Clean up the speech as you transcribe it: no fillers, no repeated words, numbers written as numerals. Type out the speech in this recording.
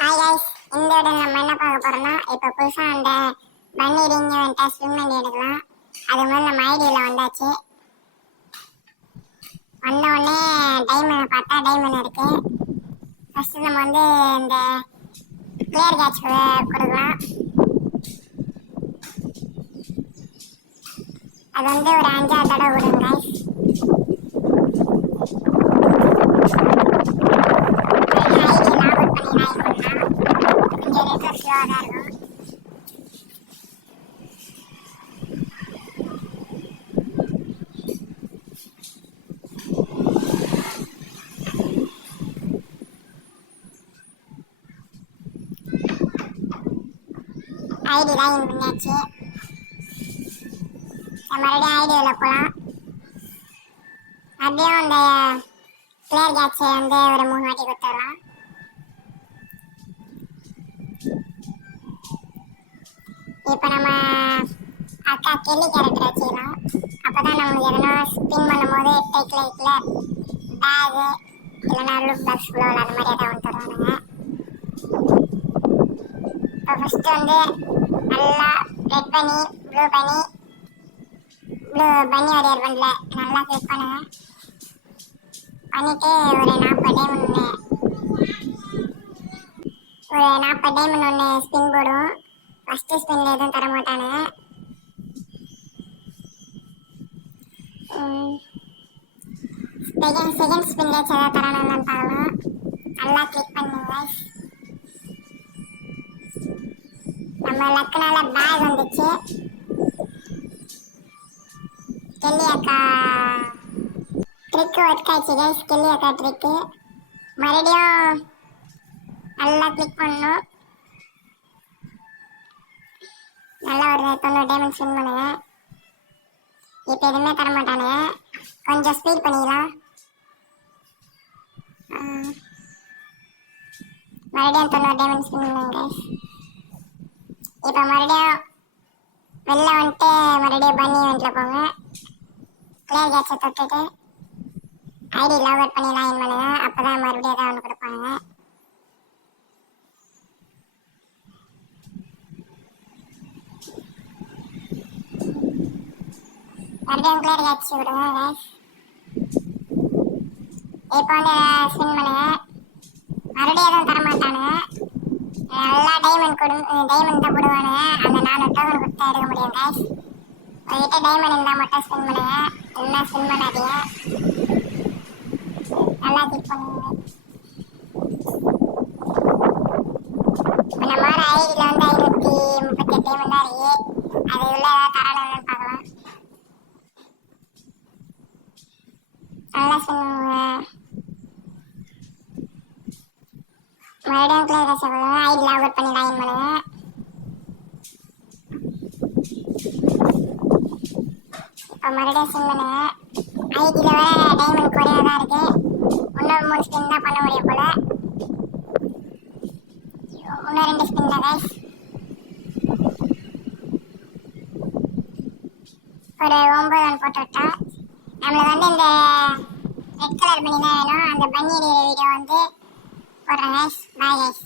Hi guys, இந்த video நம்ம என்ன பார்க்க போறோம்னா, இப்போ புதுசாக அந்த பன்னி ரிங் ஸ்பின் பண்ணி எடுக்கலாம். அது முதல்ல நம்ம ஐடியில் வந்தாச்சு. வந்த உடனே டைமண்ட் பார்த்தா டைமண்ட் இருக்கு. ஃபர்ஸ்ட் நம்ம வந்து இந்த பிளேயர் கேட்ச் கொடுக்கலாம். அது வந்து ஒரு 5 தடவை கொடுங்க கைஸ். ஐடி லாகின் பண்ணியாச்சு. மறுபடியும் ஐடியில் போகலாம். அப்படியும் இந்த பிளேயர் கேட்சை வந்து ஒரு 3 வாட்டி கொடுத்துடலாம். இப்போ நம்ம அக்கா கெல்லி கேரக்டர் வச்சுக்கலாம். அப்போ தான் நம்மளுக்கு எதனா ஸ்பின் பண்ணும்போது டேக் லைட்டில் பேகு இல்லைனா லூட் பாக்ஸ் ஃபுல்லாக அந்த மாதிரி எதாவது தருவானுங்க. இப்போ ஃபஸ்ட்டு வந்து நல்லா ரெட் பண்ணி ப்ளூ பன்னி வரையர் பண்ணல நல்லா கிளிக் பண்ணுங்க. பண்ணிட்டு ஒரு 40 டைமண்ட் ஒன்று ஸ்பின் போடுவோம். ஃபஸ்ட்டு ஸ்பின்ல எதுவும் தர மாட்டானுங்க. செகண்ட் ஸ்பின்ல ஏதாவது தரானுங்கன்னு பார்க்கலாம். நல்லா கிளிக் பண்ணுங்க. நம்ம லக்குனால பேக் வந்துச்சு. கெல்லி அக்கா ட்ரிக்கு ஒர்க் ஆயிடுச்சு கைஸ். கெல்லி அக்கா ட்ரிக்கு மறுபடியும் நல்லா கிளிக் பண்ணணும். நல்லா ஒரு 90 டைமண்ட் ஸ்பின் பண்ணுங்க. இப்போ எதுவுமே தர மாட்டானுங்க. கொஞ்சம் ஸ்பீட் பண்ணிக்கலாம். மறுபடியும் 90 டைமண்ட் ஸ்பின் பண்ணுங்க கைஸ். இப்போ மறுபடியும் வெளில வந்துட்டு மறுபடியும் பன்னி இவெண்ட்டில் போங்க. பிளேயர் கேட்சை தொட்டுட்டு ஐடி லாக் அவுட் பண்ணி லாகின் பண்ணுங்க. அப்போ தான் மறுபடியும் ஏதாவது ஒன்று கொடுப்பாங்க. மறுபடியும் பிளேயர் கேட்ச் விடுங்க கைஸ். இப்போ வந்து ஸ்பின் பண்ணுங்க. மறுபடியும் எதுவும் தர மாட்டானுங்க. நல்லா டைமண்ட் தான் போடுவானுங்க. அந்த 4 டோக்கன் கொடுத்தா எடுக்க முடியும் கைஸ். உங்ககிட்ட டைமண்ட் இருந்தால் மட்டும் ஸ்பின் பண்ணுங்க. இல்லைன்னா ஸ்பின் பண்ணாதீங்க. நல்லா கிளிக் பண்ணுங்க. நம்ம வர ஐடியில் வந்து 538 டைமண்ட் தான் இருக்கு. அது உள்ள ஏதாவது தரானுங்கன்னு பார்க்கலாம். நல்லா ஸ்பின் பண்ணுங்க. மறுபடியும் பிளேயர் கேட்சை கொடுங்க. ஐடி லாக் அவுட் பண்ணி லாகின் பண்ணுங்க. இப்போ மறுபடியும் ஸ்பின் பண்ணுங்க. ஐடியில் வர டைமண்ட் குறையாக தான் இருக்கு. இன்னும் 3 ஸ்பின் தான் பண்ண முடியும் போல. இன்னும் 2 ஸ்பின் தான் கைஸ். ஒரு 9 போட்டு விட்டா நம்மளுக்கு வந்து இந்த ரெட் கலர் பண்ணி தான் வேணும். அந்த பன்னி வீடியோ வந்து போடுறேன் கைஸ். Bye guys.